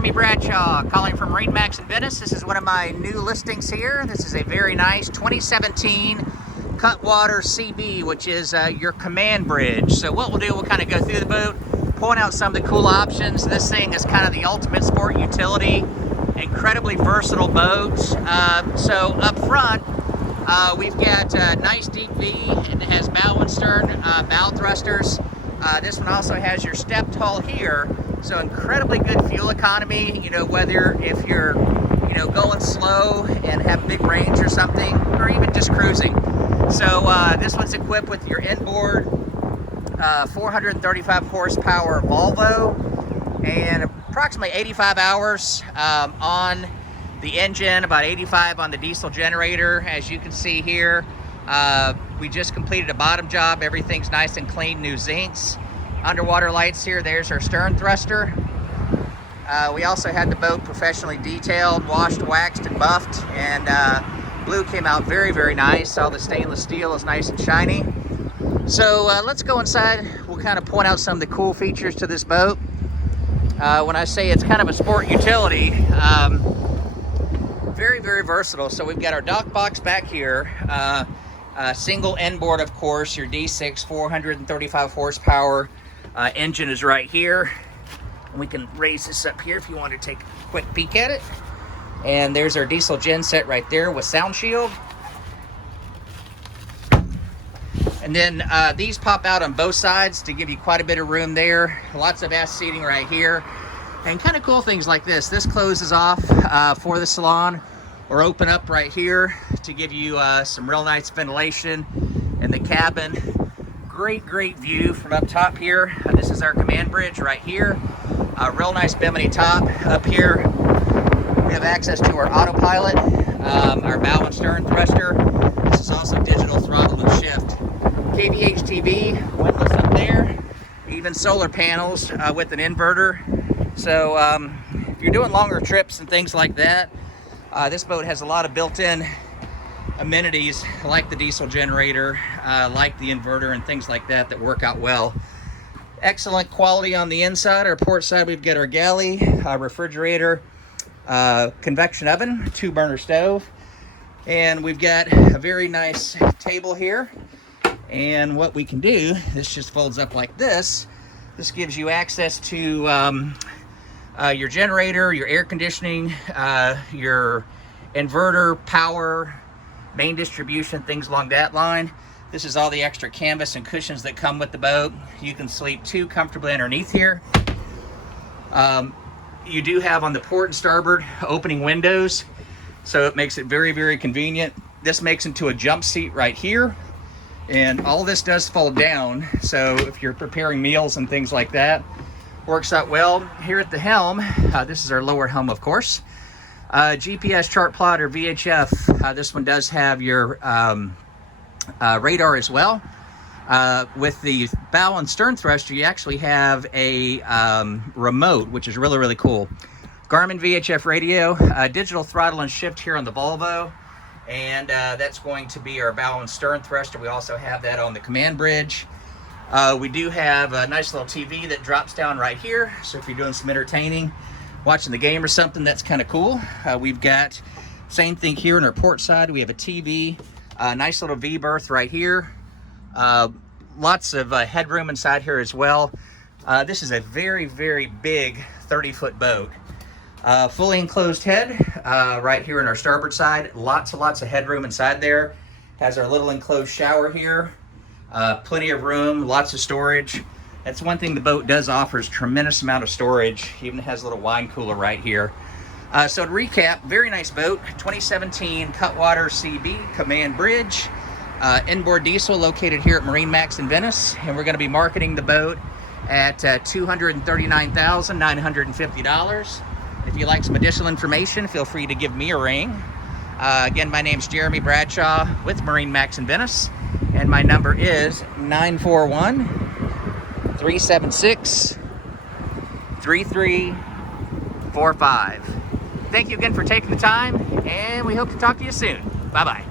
Jeremy Bradshaw calling from MarineMax in Venince. This is one of my new listings here. This is a very nice 2017 Cutwater CB, which is your command bridge. So what we'll do, we'll kind of go through the boat, point out some of the cool options. This thing is kind of the ultimate sport utility, incredibly versatile boat. So up front, we've got a nice deep V, and it has bow and stern bow thrusters. This one also has your stepped hull here, so incredibly good fuel economy, you know, whether if you're, you know, going slow and have big range or something, or even just cruising. So this one's equipped with your inboard 435 horsepower Volvo and approximately 85 hours on the engine, about 85 on the diesel generator. As you can see here, we just completed a bottom job. Everything's nice and clean, new zincs. Underwater lights here. There's our stern thruster. We also had the boat professionally detailed, washed, waxed, and buffed, and blue came out very, very nice. All the stainless steel is nice and shiny. So let's go inside. We'll kind of point out some of the cool features to this boat. When I say it's kind of a sport utility, very, very versatile. So we've got our dock box back here. Single inboard, of course, your D6 435 horsepower engine is right here. And we can raise this up here if you want to take a quick peek at it. And there's our diesel gen set right there with sound shield. And then these pop out on both sides to give you quite a bit of room there. Lots of ass seating right here. And kind of cool things like this. This closes off for the salon, or open up right here to give you some real nice ventilation in the cabin. Great, great view from up top here. This is our command bridge right here. Real nice bimini top. Up here, we have access to our autopilot, our bow and stern thruster. This is also digital throttle and shift. KVH TV, windlass up there. Even solar panels with an inverter. So if you're doing longer trips and things like that, this boat has a lot of built-in amenities like the diesel generator, like the inverter and things like that that work out well. Excellent quality on the inside. Our port side, we've got our galley, refrigerator, convection oven, 2-burner stove, and we've got a very nice table here. And what we can do, this just folds up like this. This gives you access to your generator, your air conditioning, your inverter, power, main distribution, things along that line. This is all the extra canvas and cushions that come with the boat. You can sleep 2 comfortably underneath here. You do have on the port and starboard opening windows, so it makes it very, very convenient. This makes into a jump seat right here, and all this does fold down, so if you're preparing meals and things like that, works out well. Here at the helm, this is our lower helm, of course. GPS chart plotter, VHF. This one does have your radar as well. With the bow and stern thruster, you actually have a remote, which is really, really cool. Garmin VHF radio, digital throttle and shift here on the Volvo, and that's going to be our bow and stern thruster. We also have that on the command bridge. We do have a nice little TV that drops down right here, so if you're doing some entertaining, watching the game or something, that's kind of cool. We've got same thing here on our port side. We have a TV, nice little V berth right here. Lots of headroom inside here as well. This is a very, very big 30-foot boat. Fully enclosed head right here on our starboard side. Lots of headroom inside there. Has our little enclosed shower here. Plenty of room, lots of storage. That's one thing the boat does offer, is tremendous amount of storage. Even has a little wine cooler right here. So to recap, very nice boat, 2017 Cutwater CB Command Bridge, inboard diesel, located here at MarineMax in Venince, and we're going to be marketing the boat at $239,950. If you'd like some additional information, feel free to give me a ring. Again, my name's Jeremy Bradshaw with MarineMax in Venince, and my number is 941-376-3345. Thank you again for taking the time, and we hope to talk to you soon. Bye-bye.